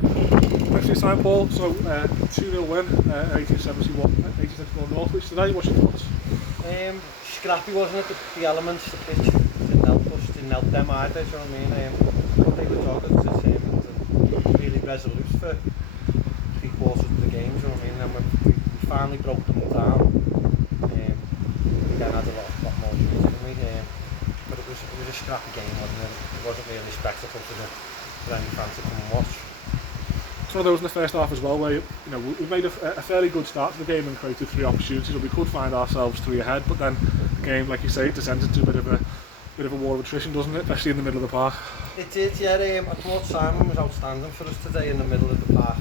Thanks for your time, Paul. So, 2-0 win, 1871 Northwich today. What's your thoughts? Scrappy, wasn't it? The elements, the pitch didn't help us, didn't help them either, do you know what I mean? I thought they were dogged, determined and really resolute for 3/4 of the game, do you know what I mean? And we finally broke them down. We then had a lot more juice, didn't we? But it was a scrappy game, wasn't it? It wasn't really a spectacle for any fan to come and watch. Some of those in the first half as well, where we made a fairly good start to the game and created 3 opportunities, and we could find ourselves 3 ahead. But then the game, like you say, descended to a bit of a war of attrition, doesn't it? Especially in the middle of the park. It did, yeah. I thought Simon was outstanding for us today in the middle of the park.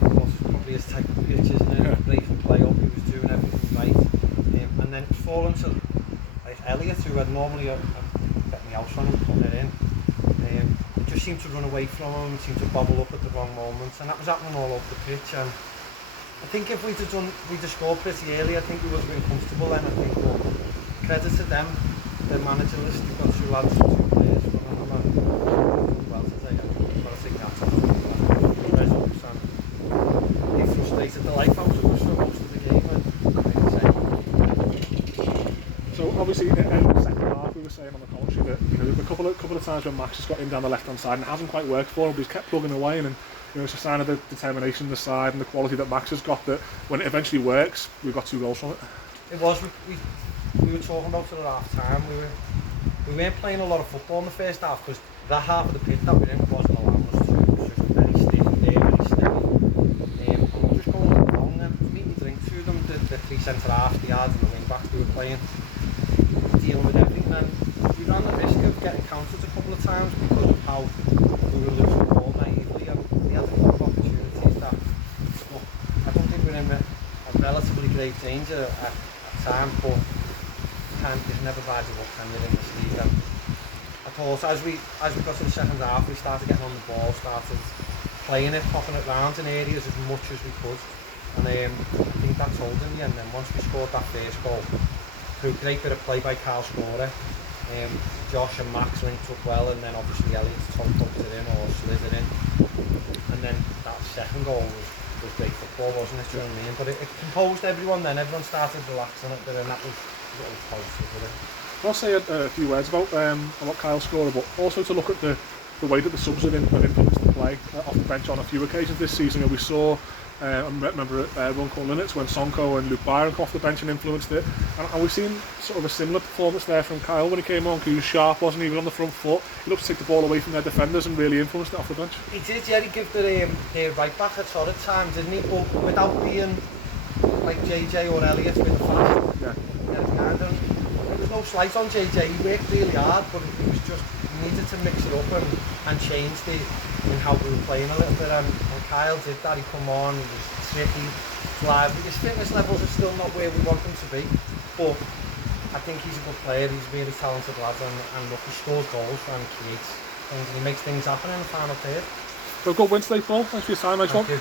Probably his type of pitch, isn't it? Yeah. Break and play up, he was doing everything right. And then it's fallen to like Elliot, who had normally get me out on him, putting it in. It just seemed to run away from him, seemed to bobble up at the wrong moments, and that was happening all over the pitch. And I think if we'd have scored pretty early, I think we would have been comfortable then. I think, but credit to them, their manager list, they've got 2 lads, 2 players from them, and doing well today. But I think that's resolute, and they frustrated the life out of us for most of the game, like I say. So obviously in the second half, we were saying on the commentary that there were a couple of times when Max has got in down the left hand side and it hasn't quite worked for him, but he's kept plugging away, and it's a sign of the determination of the side and the quality that Max has got, that when it eventually works, we've got 2 goals from it. It was. We were talking about it at half time. We weren't playing a lot of football in the first half because that half of the pitch that we're in wasn't allowing us to. It was just very stiff there, very steady. And we were just going along then. Meat and drink to them, the 3 centre halves, the yards and the wing backs we were playing, dealing with everything. And we ran the risk of getting countered a couple of times because of how we were losing the ball naively, and we had a couple of opportunities that, look, I don't think we're in a relatively grave danger at times, but it's never bad to look, can you, in this league. And I thought as we got to the second half, we started getting on the ball, started playing it, popping it round in areas as much as we could, and I think that told in the end. Then once we scored that first goal, through a great bit of play by Carl Scorer, Josh and Max linked up well, and then obviously Elliot's top poked it in or slid it in, and then that second goal was great football, wasn't it? Do you know what I mean? But it composed everyone then, everyone started relaxing it there, and that was positive with it. I'll say a few words about Kyle Scorer, but also to look at the way that the subs have influenced the play off the bench on a few occasions this season. We saw, I remember one called Linux when Sonko and Luke Byron come off the bench and influenced it, and we've seen sort of a similar performance there from Kyle when he came on. He was sharp, wasn't he? He was on the front foot, he looked to take the ball away from their defenders and really influenced it off the bench. He did, yeah. He gave the right back a torrid time, didn't he? But without being like JJ or Elliot with the fast. Yeah. There was no slight on JJ, he worked really hard, but it was just, he needed to mix it up and change in how we were playing a little bit, and Kyle did that. He come on, he was tricky, lively. His fitness levels are still not where we want them to be, but I think he's a good player, he's a really talented lad, and look, he scores goals and creates things, and he makes things happen in the final third. So good win today, Paul. Thanks for your time, nice one. Cheers.